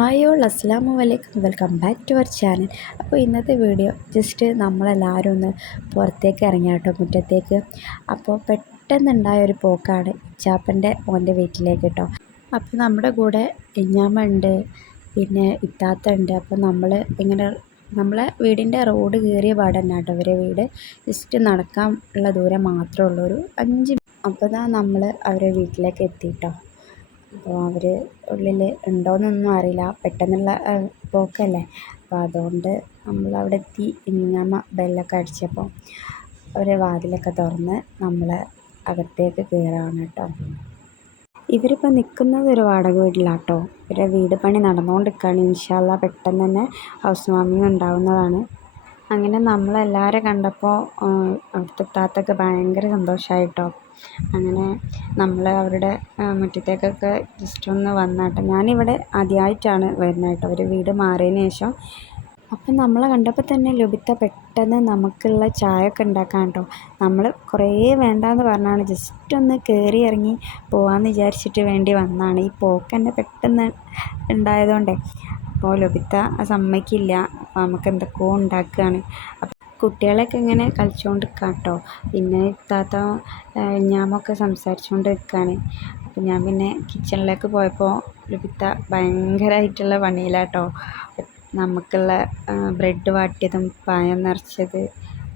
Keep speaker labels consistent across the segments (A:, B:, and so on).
A: ആയോൾ അസ്സാമു വലൈക്കും welcome back to our channel. അപ്പോൾ ഇന്നത്തെ വീഡിയോ ജസ്റ്റ് നമ്മളെല്ലാവരും ഒന്ന് പുറത്തേക്ക് ഇറങ്ങിയ കേട്ടോ മുറ്റത്തേക്ക്. അപ്പോൾ പെട്ടെന്നുണ്ടായ ഒരു പോക്കാണ് ചാപ്പന്റെ മോന്റെ വീട്ടിലേക്ക് കേട്ടോ അപ്പോൾ നമ്മുടെ കൂടെ ഇഞ്ഞാമ്മ ഉണ്ട് പിന്നെ ഇത്താത്ത ഉണ്ട് അപ്പോൾ നമ്മൾ ഇങ്ങനെ നമ്മളെ വീടിന്റെ റോഡ് കയറിയ പാടന്നെ കേട്ടോ അവരെ വീട്. ജസ്റ്റ് നടക്കാൻ ഉള്ള ദൂരം മാത്രമേ ഉള്ളൂ. ഒരു അഞ്ച് അപ്പോൾ ഇതാ നമ്മൾ അവരെ വീട്ടിലേക്ക് എത്തിയിട്ടോ അപ്പോൾ അവർ ഉള്ളിൽ ഉണ്ടോയെന്നൊന്നും അറിയില്ല. പെട്ടെന്നുള്ള പോക്കല്ലേ. അപ്പോൾ അതുകൊണ്ട് നമ്മളവിടെ എത്തി ഇങ്ങമ്മ ബെല്ലൊക്കെ അടിച്ചപ്പോൾ അവർ വാതിലൊക്കെ തുറന്ന് നമ്മളെ അകത്തേക്ക് കയറുകയാണ് കേട്ടോ. ഇവരിപ്പോൾ നിൽക്കുന്നത് ഒരു വാടക വീട്ടിലാണ് കേട്ടോ ഇവരുടെ വീട് പണി നടന്നുകൊണ്ടിരിക്കുകയാണ്. ഇൻഷാല്ല പെട്ടെന്ന് തന്നെ ഹൗസ് വാമിങ് ഉണ്ടാവുന്നതാണ്. അങ്ങനെ നമ്മളെല്ലാവരും കണ്ടപ്പോൾ അവിടുത്തെ താത്തൊക്കെ ഭയങ്കര സന്തോഷമായി കേട്ടോ. അങ്ങനെ നമ്മൾ അവരുടെ മുറ്റത്തേക്കൊക്കെ ജസ്റ്റ് ഒന്ന് വന്നാട്ടോ. ഞാനിവിടെ ആദ്യമായിട്ടാണ് വരുന്നത് കേട്ടോ ഒരു വീട് മാറിയതിന് ശേഷം. അപ്പം നമ്മളെ കണ്ടപ്പോൾ തന്നെ ലുബിത്ത പെട്ടെന്ന് നമുക്കുള്ള ചായ ഒക്കെ ഉണ്ടാക്കാൻ കേട്ടോ നമ്മൾ കുറേ വേണ്ടാന്ന് പറഞ്ഞാണ് ജസ്റ്റ് ഒന്ന് കയറി ഇറങ്ങി പോകാമെന്ന് വിചാരിച്ചിട്ട് വേണ്ടി വന്നാണ്. ഈ പോക്ക് തന്നെ പെട്ടെന്ന് ഉണ്ടായതുകൊണ്ടേ. അപ്പോൾ ലുബിത്ത സമ്മതിക്കില്ല. അപ്പോൾ നമുക്ക് എന്തൊക്കെയോ ഉണ്ടാക്കുകയാണ് കുട്ടികളൊക്കെ ഇങ്ങനെ കളിച്ചുകൊണ്ടിരിക്കാം കേട്ടോ പിന്നെ ഇത്താത്ത ഞാമൊക്കെ സംസാരിച്ചുകൊണ്ട് നിൽക്കുകയാണ് അപ്പം ഞാൻ പിന്നെ കിച്ചണിലേക്ക് പോയപ്പോൾ ലുബിത്ത ഭയങ്കരമായിട്ടുള്ള പണിയിലാണ് കേട്ടോ നമുക്കുള്ള ബ്രെഡ് വാട്ടിയതും പഴം നിറച്ചത്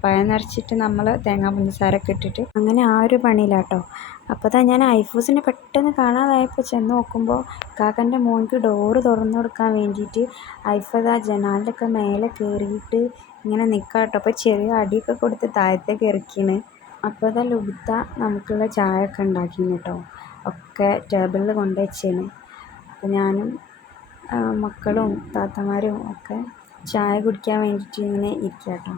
A: പഴം നിറച്ചിട്ട് നമ്മൾ തേങ്ങാ പഞ്ചസാരൊക്കെ ഇട്ടിട്ട്. അങ്ങനെ ആ ഒരു പണിയിലാട്ടോ. അപ്പോൾ തന്നെ ഞാൻ ഐഫൂസിനെ പെട്ടെന്ന് കാണാതായപ്പോൾ ചെന്ന് നോക്കുമ്പോൾ കാക്കന്റെ മോൻക്ക് ഡോറ് തുറന്നു കൊടുക്കാൻ വേണ്ടിയിട്ട് ഐഫത് ആ ജനാലിന്റെ ഒക്കെ മേലെ കയറിയിട്ട് ഇങ്ങനെ നിൽക്കാട്ടോ കേട്ടോ അപ്പോൾ ചെറിയ അടിയൊക്കെ കൊടുത്ത് താഴത്തേക്ക് ഇറക്കിയാണ് അപ്പോൾ അതാ ലുബിത്ത നമുക്കുള്ള ചായ ഒക്കെ ഉണ്ടാക്കിന് കേട്ടോ. ഒക്കെ ടേബിളിൽ കൊണ്ട് വെച്ചാണ്. അപ്പോൾ ഞാനും മക്കളും താത്തമാരും ഒക്കെ ചായ കുടിക്കാൻ വേണ്ടിയിട്ട് ഇങ്ങനെ ഇരിക്കുക കേട്ടോ.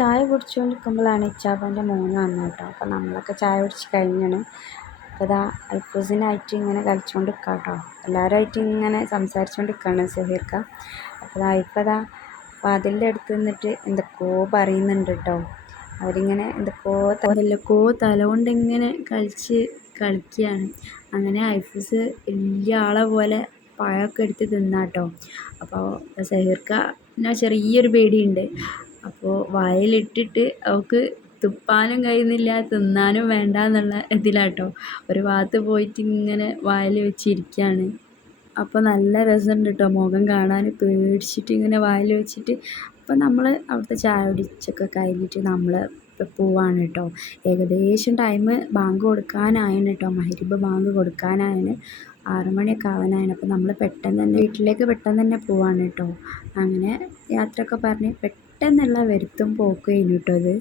A: ചായ കുടിച്ചുകൊണ്ടിരിക്കുമ്പോഴാണ് ഇച്ചാപ്പന്റെ മോന് വന്നത് കേട്ടോ. അപ്പോൾ നമ്മളൊക്കെ ചായ കുടിച്ച് കഴിഞ്ഞാണ്. അപ്പോൾ ഇതാ അൽഫൂസിനായിട്ട് ഇങ്ങനെ കളിച്ചുകൊണ്ട് നിൽക്കാം കേട്ടോ. എല്ലാവരുമായിട്ട് ഇങ്ങനെ സംസാരിച്ചുകൊണ്ട് നിൽക്കുകയാണ് സുഹീർക്ക. അപ്പോൾ ഇതാ ഇപ്പോൾ ഇതാ വാതിലിന്റെ അടുത്ത് നിന്നിട്ട് എന്തൊക്കെയോ പറയുന്നുണ്ട് കേട്ടോ. അവരിങ്ങനെ എന്തൊക്കെയോ എന്തൊക്കെയോ തല കൊണ്ട് ഇങ്ങനെ കളിച്ച് കളിക്കുകയാണ്. അങ്ങനെ ഐഫൂസ് വലിയ ആളെ പോലെ പഴമൊക്കെ എടുത്ത് തിന്നാട്ടോ അപ്പോൾ സഹീർക്ക ചെറിയൊരു പേടിയുണ്ട്. അപ്പോൾ വായിലിട്ടിട്ട് അവൾക്ക് തുപ്പാനും കഴിയുന്നില്ല തിന്നാനും വേണ്ട എന്നുള്ള ഇതിലാട്ടോ. ഒരു ഭാഗത്ത് പോയിട്ട് ഇങ്ങനെ വായിൽ വെച്ചിരിക്കുകയാണ് അപ്പോൾ നല്ല രസമുണ്ട് കേട്ടോ മുഖം കാണാൻ. പേടിച്ചിട്ട് ഇങ്ങനെ വായിൽ വെച്ചിട്ട് അപ്പോൾ നമ്മൾ അവിടുത്തെ ചായ കുടിച്ചൊക്കെ കഴിഞ്ഞിട്ട് നമ്മൾ പോവാണ് കേട്ടോ ഏകദേശം ടൈം ബാങ്ക് കൊടുക്കാനായാണ് കേട്ടോ മഹരിബ് ബാങ്ക് കൊടുക്കാനായാണ്. ആറ് മണിയൊക്കെ ആവാനായാണ്. അപ്പോൾ നമ്മൾ പെട്ടെന്ന് തന്നെ വീട്ടിലേക്ക് പെട്ടെന്ന് തന്നെ പോവാണ് കേട്ടോ അങ്ങനെ യാത്രയൊക്കെ പറഞ്ഞ് പെട്ടെന്നുള്ള വരുത്തും പോക്കും കേട്ടോ അത്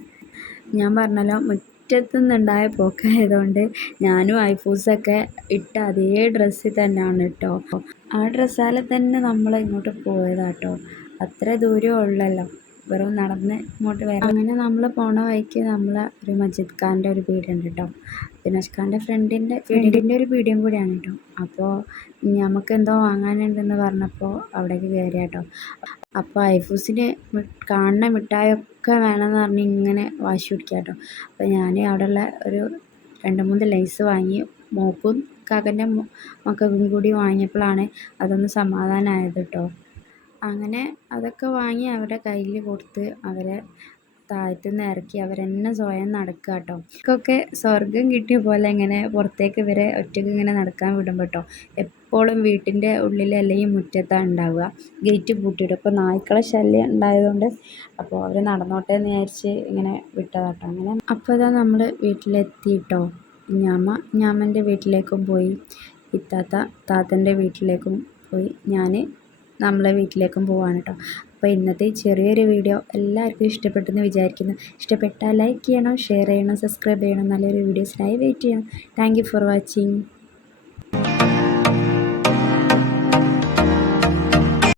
A: ഞാൻ പറഞ്ഞല്ലോ മുറ്റത്തു നിന്നുണ്ടായ പോക്കായതുകൊണ്ട് ഞാനും ഐഫൂസൊക്കെ ഇട്ട അതേ ഡ്രസ്സിൽ തന്നെയാണ് കേട്ടോ ആ ഡ്രസ്സാൽ തന്നെ നമ്മൾ ഇങ്ങോട്ട് പോയതാട്ടോ അത്ര ദൂരം ഉള്ളല്ലോ. വെറും നടന്ന് ഇങ്ങോട്ട് വരാം അങ്ങനെ നമ്മൾ പോണ വഴിക്ക് നമ്മൾ ഒരു മജിദ് ഖാന്റെ ഒരു പീടിയുണ്ട് കേട്ടോ ദിനേശ് ഖാന്റെ ഫ്രണ്ടിന്റെ ഫ്രണ്ടിന്റെ ഒരു പീടിയും കൂടിയാണ് കേട്ടോ അപ്പോൾ നമുക്ക് എന്തോ വാങ്ങാനുണ്ടെന്ന് പറഞ്ഞപ്പോൾ അവിടേക്ക് കയറി കേട്ടോ അപ്പോൾ ഐഫൂസിന് കാണുന്ന മിഠായൊക്കെ വേണമെന്ന് പറഞ്ഞ് ഇങ്ങനെ വാശി പിടിക്കുക കേട്ടോ അപ്പോൾ ഞാൻ അവിടെയുള്ള ഒരു രണ്ട് മൂന്ന് ലൈസ് വാങ്ങി മോക്കും കാക്കന്റെ മക്കൾക്കും കൂടി വാങ്ങിയപ്പോഴാണ് അതൊന്ന് സമാധാനമായത് കേട്ടോ അങ്ങനെ അതൊക്കെ വാങ്ങി അവരുടെ കയ്യിൽ കൊടുത്ത് അവരെ താഴത്തുനിന്ന് ഇറക്കി അവരെന്നെ സ്വയം നടക്കുക കേട്ടോ. ഇവർക്കൊക്കെ സ്വർഗം കിട്ടിയ പോലെ ഇങ്ങനെ പുറത്തേക്ക് ഇവരെ ഒറ്റയ്ക്ക് ഇങ്ങനെ നടക്കാൻ വിടും കേട്ടോ എപ്പോഴും വീട്ടിന്റെ ഉള്ളിൽ അല്ലെങ്കിൽ മുറ്റത്താണ് ഉണ്ടാവുക. ഗേറ്റ് പൂട്ടിയിടും. അപ്പോൾ നായ്ക്കളെ ശല്യം ഉണ്ടായതുകൊണ്ട് അപ്പോൾ അവർ നടന്നോട്ടെ എന്ന് വിചാരിച്ച് ഇങ്ങനെ വിട്ടതാട്ടോ അങ്ങനെ അപ്പോൾ ഇതാ നമ്മൾ വീട്ടിലെത്തിയിട്ടോ ഞാമ ഞാമന്റെ വീട്ടിലേക്കും പോയി. ഇത്താത്ത താത്തന്റെ വീട്ടിലേക്കും പോയി. ഞാൻ നമ്മളെ വീട്ടിലേക്കും പോവാണ് കേട്ടോ അപ്പോൾ ഇന്നത്തെ ചെറിയൊരു വീഡിയോ എല്ലാവർക്കും ഇഷ്ടപ്പെട്ടെന്ന് വിചാരിക്കുന്നു. ഇഷ്ടപ്പെട്ടാൽ ലൈക്ക് ചെയ്യണം ഷെയർ ചെയ്യണം സബ്സ്ക്രൈബ് ചെയ്യണം. നല്ലൊരു വീഡിയോസിനായി വെയിറ്റ് ചെയ്യണം. Thank for watching